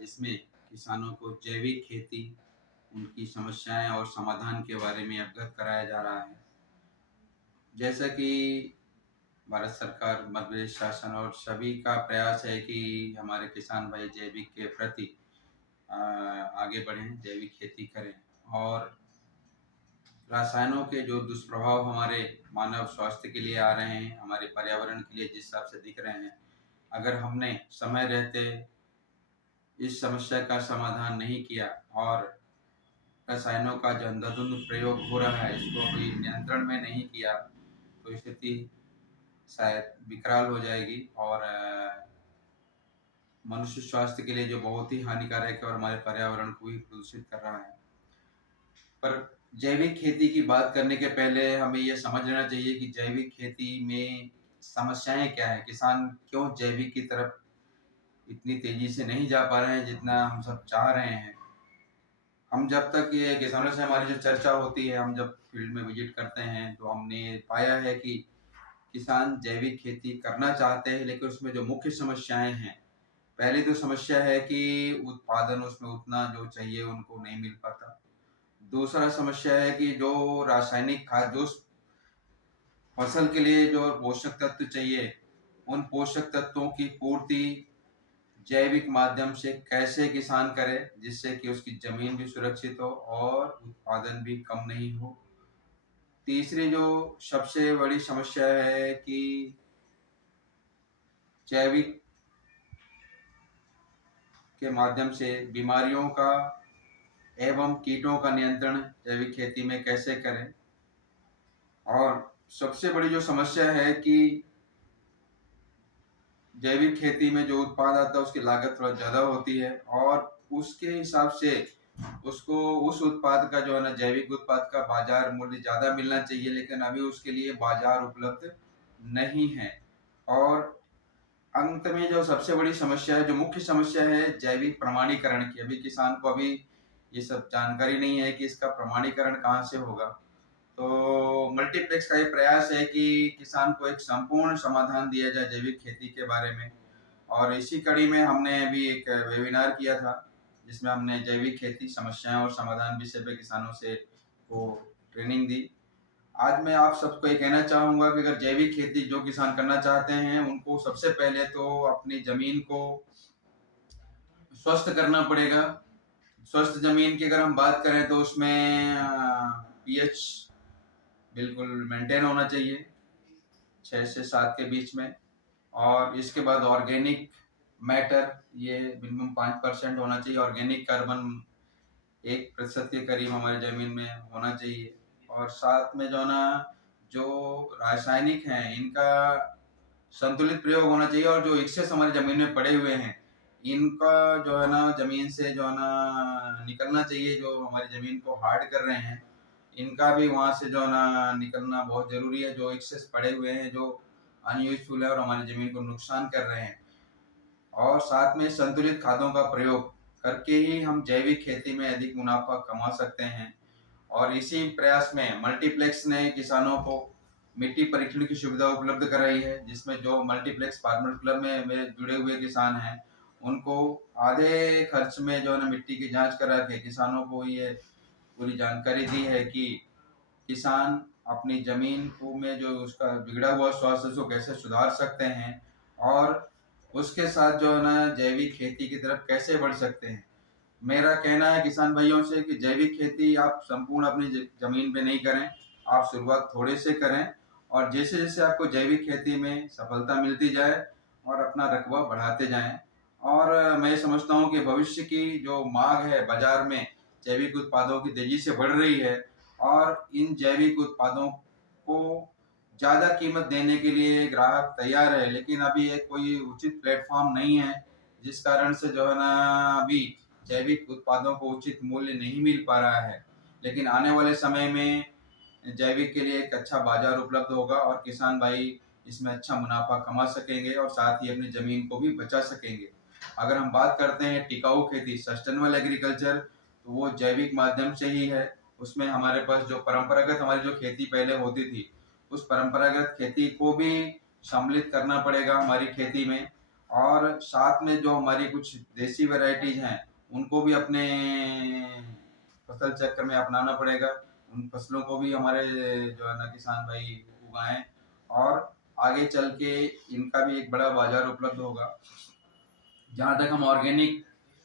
जिसमें किसानों को जैविक खेती, उनकी समस्याएं और समाधान के बारे में अवगत कराया जा रहा है। जैसा कि भारत सरकार, मध्य प्रदेश शासन और सभी का प्रयास है कि हमारे किसान भाई जैविक के प्रति आगे बढ़ें, जैविक खेती करें और रसायनों के जो दुष्प्रभाव हमारे मानव स्वास्थ्य के लिए आ रहे हैं, हमारे पर्यावरण के लिए जिस हिसाब से दिख रहे हैं, अगर हमने समय रहते इस समस्या का समाधान नहीं किया और रसायनों का जो अंधाधुंध प्रयोग हो रहा है इसको अभी नियंत्रण में नहीं किया तो स्थिति शायद विकराल हो जाएगी और मनुष्य स्वास्थ्य के लिए जो बहुत ही हानिकारक है और हमारे पर्यावरण को भी प्रदूषित कर रहा है। पर जैविक खेती की बात करने के पहले हमें यह समझ लेना चाहिए कि जैविक खेती में समस्याएं क्या है, किसान क्यों जैविक की तरफ इतनी तेजी से नहीं जा पा रहे हैं जितना हम सब चाह रहे हैं। हम जब तक ये किसानों से हमारी जो चर्चा होती है, हम जब फील्ड में विजिट करते हैं तो हमने पाया है कि किसान जैविक खेती करना चाहते हैं लेकिन उसमें जो मुख्य समस्याएं हैं, पहली तो समस्या है कि उत्पादन उसमें उतना जो चाहिए उनको नहीं मिल पाता। दूसरा समस्या है कि जो रासायनिक खाद, जो फसल के लिए जो पोषक तत्व चाहिए, उन पोषक तत्वों की पूर्ति जैविक माध्यम से कैसे किसान करे जिससे कि उसकी जमीन भी सुरक्षित हो और उत्पादन भी कम नहीं हो। तीसरी जो सबसे बड़ी समस्या है कि जैविक के माध्यम से बीमारियों का एवं कीटों का नियंत्रण जैविक खेती में कैसे करें। और सबसे बड़ी जो समस्या है कि जैविक खेती में जो उत्पाद आता है उसकी लागत थोड़ा ज़्यादा होती है और उसके हिसाब से उसको उस उत्पाद का जो है ना, जैविक उत्पाद का बाजार मूल्य ज़्यादा मिलना चाहिए, लेकिन अभी उसके लिए बाजार उपलब्ध नहीं है। और अंत में जो सबसे बड़ी समस्या है, जो मुख्य समस्या है जैविक प्रमाणीकरण की, अभी किसान को अभी ये सब जानकारी नहीं है कि इसका प्रमाणीकरण कहाँ से होगा। तो मल्टीप्लेक्स का ये प्रयास है कि किसान को एक संपूर्ण समाधान दिया जाए जैविक खेती के बारे में। और इसी कड़ी में हमने अभी एक वेबिनार किया था जिसमें हमने जैविक खेती समस्याएं और समाधान विषय पे किसानों से को ट्रेनिंग दी। आज मैं आप सबको ये कहना चाहूँगा कि अगर जैविक खेती जो किसान करना चाहते हैं उनको सबसे पहले तो अपनी ज़मीन को स्वस्थ करना पड़ेगा। स्वस्थ ज़मीन की अगर हम बात करें तो उसमें पीएच बिल्कुल मेंटेन होना चाहिए 6 से 7 के बीच में। और इसके बाद ऑर्गेनिक मैटर ये मिनिमम 5% होना चाहिए। ऑर्गेनिक कार्बन 1% के करीब हमारे ज़मीन में होना चाहिए। और साथ में जो है ना, जो रासायनिक हैं इनका संतुलित प्रयोग होना चाहिए और जो एक्सेस हमारी ज़मीन में पड़े हुए हैं इनका जो है ना ज़मीन से जो है ना निकलना चाहिए। जो हमारी ज़मीन को हार्ड कर रहे हैं इनका भी वहाँ से जो है ना निकलना बहुत ज़रूरी है। जो एक्सेस पड़े हुए हैं, जो अनयूजफुल है और हमारी ज़मीन को नुकसान कर रहे हैं। और साथ में संतुलित खादों का प्रयोग करके ही हम जैविक खेती में अधिक मुनाफा कमा सकते हैं। और इसी प्रयास में मल्टीप्लेक्स ने किसानों को मिट्टी परीक्षण की सुविधा उपलब्ध कराई है, जिसमें जो मल्टीप्लेक्स फार्मर क्लब में जुड़े हुए किसान हैं उनको आधे खर्च में जो है ना मिट्टी की जांच करा के किसानों को ये पूरी जानकारी दी है कि किसान अपनी जमीन को में जो उसका बिगड़ा हुआ स्वास्थ्य उसको कैसे सुधार सकते हैं और उसके साथ जो है ना जैविक खेती की तरफ कैसे बढ़ सकते हैं। मेरा कहना है किसान भाइयों से कि जैविक खेती आप संपूर्ण अपनी जमीन पे नहीं करें, आप शुरुआत थोड़े से करें और जैसे जैसे आपको जैविक खेती में सफलता मिलती जाए और अपना रकबा बढ़ाते जाएं। और मैं समझता हूँ कि भविष्य की जो मांग है बाजार में जैविक उत्पादों की तेजी से बढ़ रही है और इन जैविक उत्पादों को ज़्यादा कीमत देने के लिए ग्राहक तैयार है, लेकिन अभी एक कोई उचित प्लेटफॉर्म नहीं है जिस कारण से जो है ना अभी जैविक उत्पादों को उचित मूल्य नहीं मिल पा रहा है। लेकिन आने वाले समय में जैविक के लिए एक अच्छा बाजार उपलब्ध होगा और किसान भाई इसमें अच्छा मुनाफा कमा सकेंगे और साथ ही अपनी ज़मीन को भी बचा सकेंगे। अगर हम बात करते हैं टिकाऊ खेती, सस्टेनेबल एग्रीकल्चर, तो वो जैविक माध्यम से ही है। उसमें हमारे पास जो परंपरागत हमारी जो खेती पहले होती थी उस परंपरागत खेती को भी सम्मिलित करना पड़ेगा हमारी खेती में। और साथ में जो हमारी कुछ देसी वैरायटीज हैं उनको भी अपने फसल चक्र में अपनाना पड़ेगा। उन फसलों को भी हमारे जो है ना किसान भाई उगाएं, और आगे चल के इनका भी एक बड़ा बाजार उपलब्ध होगा। जहाँ तक हम ऑर्गेनिक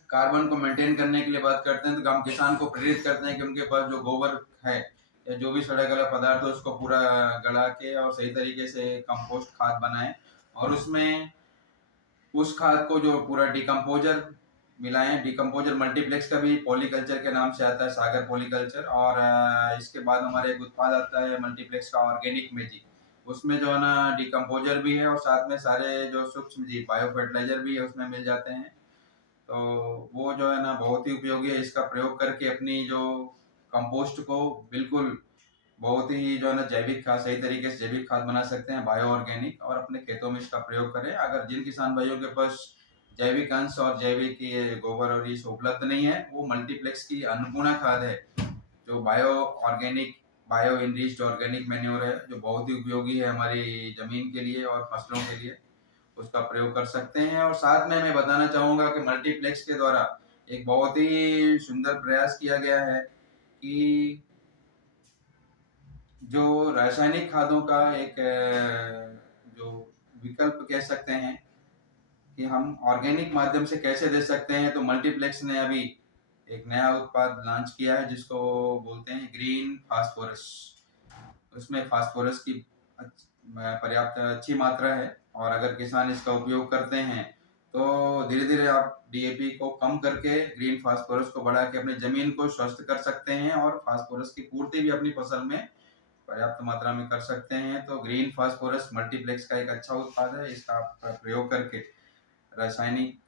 कार्बन को मेंटेन करने के लिए बात करते हैं, तो हम किसान को प्रेरित करते हैं कि उनके पास जो गोबर है या जो भी सड़ा गला पदार्थ है उसको पूरा गला के और सही तरीके से कंपोस्ट खाद बनाएं, और उसमें उस खाद को जो पूरा डिकम्पोजर मिलाएं। डिकम्पोजर मल्टीप्लेक्स का भी पॉलीकल्चर के नाम से आता है, सागर पॉलीकल्चर। और इसके बाद हमारे एक उत्पाद आता है मल्टीप्लेक्स का, ऑर्गेनिक मैजिक। उसमें जो है ना डिकम्पोजर भी है और साथ में सारे जो सूक्ष्म जीव बायो फर्टिलाइजर भी है उसमें मिल जाते हैं। तो वो जो है ना बहुत ही उपयोगी है। इसका प्रयोग करके अपनी जो कंपोस्ट को बिल्कुल बहुत ही जो है ना जैविक खाद, सही तरीके से जैविक खाद बना सकते हैं, बायो ऑर्गेनिक, और अपने खेतों में इसका प्रयोग करें। अगर जिन किसान भाइयों के पास जैविक अंश और जैविक ये गोबर और ये सब उपलब्ध नहीं है, वो मल्टीप्लेक्स की अन्नपूर्णा खाद है, जो bio organic, bio enriched organic manure है, जो बहुत ही उपयोगी है हमारी जमीन के लिए और फसलों के लिए, उसका प्रयोग कर सकते हैं। और साथ में मैं बताना चाहूँगा कि मल्टीप्लेक्स के द्वारा एक बहुत ही सुंदर प्रयास किया गया है कि जो रासायनिक खादों का एक जो विकल्प कह सकते हैं कि हम ऑर्गेनिक माध्यम से कैसे दे सकते हैं, तो मल्टीप्लेक्स ने अभी एक नया उत्पाद लॉन्च किया है जिसको बोलते हैं ग्रीन फास्फोरस। उसमें फास्फोरस की पर्याप्त अच्छी मात्रा है, और अगर किसान इसका उपयोग करते हैं तो धीरे धीरे आप डीएपी को कम करके ग्रीन फास्फोरस को बढ़ा के अपनी जमीन को स्वस्थ कर सकते हैं, और फास्फोरस की पूर्ति भी अपनी फसल में पर्याप्त मात्रा में कर सकते हैं। तो ग्रीन फास्फोरस मल्टीप्लेक्स का एक अच्छा उत्पाद है। इसका आप प्रयोग करके रासायनिक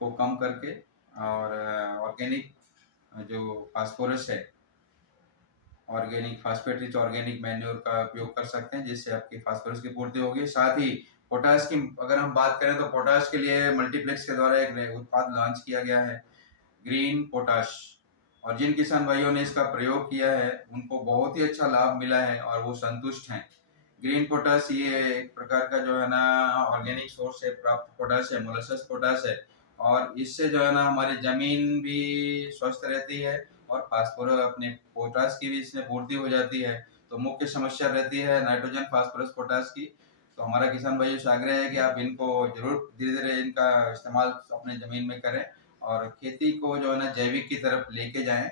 को कम करके और ऑर्गेनिक जो फास्फोरस है, organic phosphate rich organic manure का उपयोग कर सकते हैं, जिससे आपकी फास्फोरस की पूर्ति होगी। साथ ही पोटाश की अगर हम बात करें तो पोटाश के लिए मल्टीप्लेक्स के द्वारा एक नया उत्पाद लॉन्च किया गया है, ग्रीन पोटाश। और जिन किसान भाइयों ने इसका प्रयोग किया है उनको बहुत ही अच्छा लाभ मिला है और वो संतुष्ट हैं। ग्रीन पोटाश ये एक प्रकार का जो है ना ऑर्गेनिक सोर्स से प्राप्त पोटाश है, मोलासेस पोटाश है, और इससे जो है ना हमारी जमीन भी स्वस्थ रहती है और फास्फोरस अपने पोटाश की भी इसमें पूर्ति हो जाती है। तो मुख्य समस्या रहती है नाइट्रोजन फास्फोरस पोटाश की। तो हमारा किसान भाइयों से आग्रह है कि आप इनको जरूर धीरे धीरे इनका इस्तेमाल अपने जमीन में करें और खेती को जो है ना जैविक की तरफ लेके जाएं।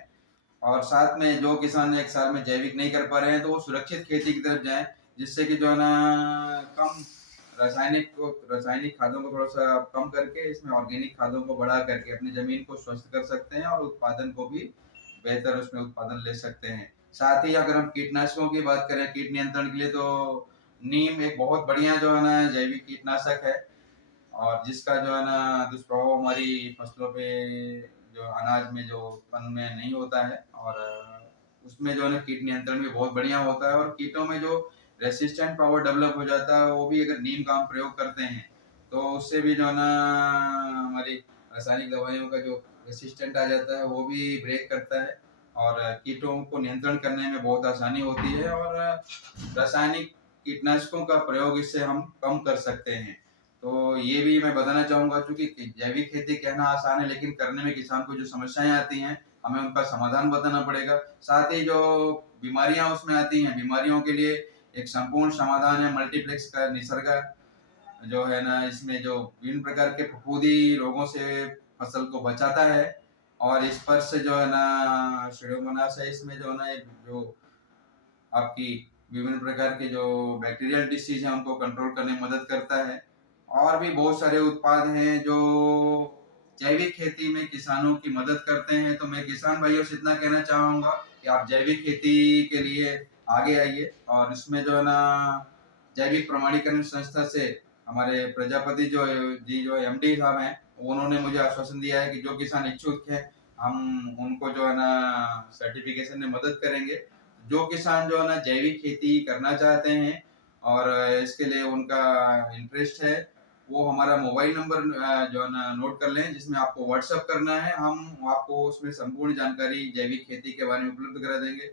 और साथ में जो किसान एक साल में जैविक नहीं कर पा रहे हैं तो वो सुरक्षित खेती की तरफ जाएं, जिससे कि जो है ना कम रासायनिक खादों को थोड़ा सा कम करके इसमें ऑर्गेनिक खादों को बढ़ा करके अपनी जमीन को स्वस्थ कर सकते हैं और उत्पादन को भी बेहतर उसमें उत्पादन ले सकते हैं। साथ ही अगर हम कीटनाशकों की बात करें कीट नियंत्रण के लिए, तो नीम एक बहुत बढ़िया जो है ना जैविक कीटनाशक है, और जिसका जो है ना दुष्प्रभाव हमारी फसलों पे जो अनाज में जो उत्पन्न में नहीं होता है, और उसमें जो है ना कीट नियंत्रण भी बहुत बढ़िया होता है, और कीटों में जो रेसिस्टेंट पावर डेवलप हो जाता है वो भी अगर नीम का हम प्रयोग करते हैं तो उससे भी जो है ना हमारी रासायनिक दवाइयों का जो रेसिस्टेंट आ जाता है वो भी ब्रेक करता है, और कीटों को नियंत्रण करने में बहुत आसानी होती है, और रासायनिक कीटनाशकों का प्रयोग इससे हम कम कर सकते हैं। तो ये भी मैं बताना चाहूँगा, चूँकि जैविक खेती कहना आसान है लेकिन करने में किसान को जो समस्याएँ आती हैं, हमें उनका समाधान बताना पड़ेगा। साथ ही जो बीमारियाँ उसमें आती हैं, बीमारियों के लिए एक संपूर्ण समाधान है मल्टीप्लेक्स का। निसर्गा जो है ना इसमें जो विभिन्न प्रकार के फफूंदी रोगों से फसल को बचाता है, और इस पर से जो है ना स्यूडोमोनास है, इसमें जो है ना एक जो आपकी विभिन्न प्रकार के जो बैक्टीरियल डिसीज हैं उनको कंट्रोल करने में मदद करता है। और भी बहुत सारे उत्पाद हैं जो जैविक खेती में किसानों की मदद करते हैं। तो मैं किसान भाइयों से इतना कहना चाहूँगा कि आप जैविक खेती के लिए आगे आइए, और इसमें जो है ना जैविक प्रमाणीकरण संस्था से हमारे प्रजापति जो एमडी साहब हैं, उन्होंने मुझे आश्वासन दिया है कि जो किसान इच्छुक हैं हम उनको जो है ना सर्टिफिकेशन में मदद करेंगे। जो किसान जो है ना जैविक खेती करना चाहते हैं और इसके लिए उनका इंटरेस्ट है, वो हमारा मोबाइल नंबर जो है ना नोट कर लें, जिसमें आपको व्हाट्सएप करना है। हम आपको उसमें संपूर्ण जानकारी जैविक खेती के बारे में उपलब्ध करा देंगे।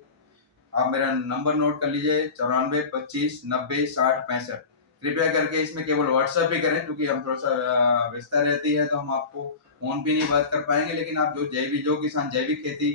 आप मेरा नंबर नोट कर लीजिए 94 25 90 60 65। कृपया करके इसमें केवल व्हाट्सएप ही करें, क्योंकि हम थोड़ा-सा व्यस्तता रहती है, तो हम आपको फ़ोन पे नहीं बात कर पाएँगे। लेकिन आप जो किसान जैविक खेती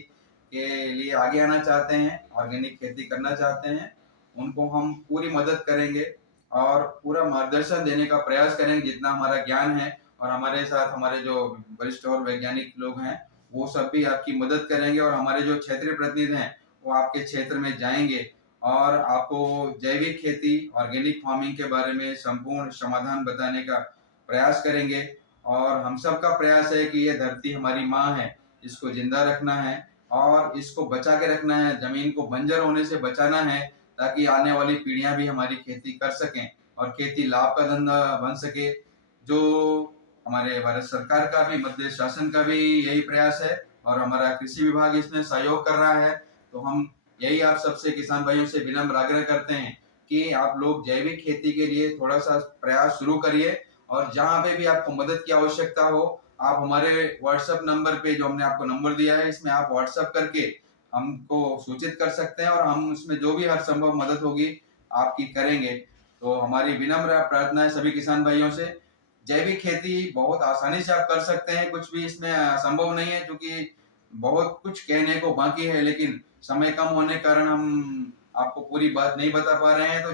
के लिए आगे आना चाहते हैं, ऑर्गेनिक खेती करना चाहते हैं, उनको हम पूरी मदद करेंगे और पूरा मार्गदर्शन देने का प्रयास करेंगे जितना हमारा ज्ञान है, और हमारे साथ हमारे जो वरिष्ठ और वैज्ञानिक लोग हैं, वो सब भी आपकी मदद करेंगे, और हमारे जो क्षेत्रीय प्रतिनिधि हैं, वो आपके क्षेत्र में जाएँगे और आपको जैविक खेती, ऑर्गेनिक फार्मिंग के बारे में संपूर्ण समाधान बताने का प्रयास करेंगे। और हम सबका प्रयास है कि ये धरती हमारी माँ है, इसको ज़िंदा रखना है और इसको बचा के रखना है, ज़मीन को बंजर होने से बचाना है, ताकि आने वाली पीढ़ियाँ भी हमारी खेती कर सकें और खेती लाभ का धंधा बन सके। जो हमारे भारत सरकार का भी, मध्य शासन का भी यही प्रयास है, और हमारा कृषि विभाग इसमें सहयोग कर रहा है। तो हम यही आप सबसे किसान भाइयों से विनम्र आग्रह करते हैं कि आप लोग जैविक खेती के लिए थोड़ा-सा प्रयास शुरू करिए, और जहाँ पे भी आपको मदद की आवश्यकता हो, आप हमारे व्हाट्सएप नंबर पे, जो हमने आपको नंबर दिया है, इसमें आप व्हाट्सएप करके हमको सूचित कर सकते हैं, और हम उसमें जो भी हर संभव मदद होगी आपकी करेंगे। तो हमारी विनम्र प्रार्थना है सभी किसान भाइयों से, जैविक खेती बहुत आसानी से आप कर सकते हैं, कुछ भी इसमें असंभव नहीं है, क्योंकि बहुत कुछ कहने को बाकी है, लेकिन समय कम होने के कारण हम आपको पूरी बात नहीं बता पा रहे हैं। तो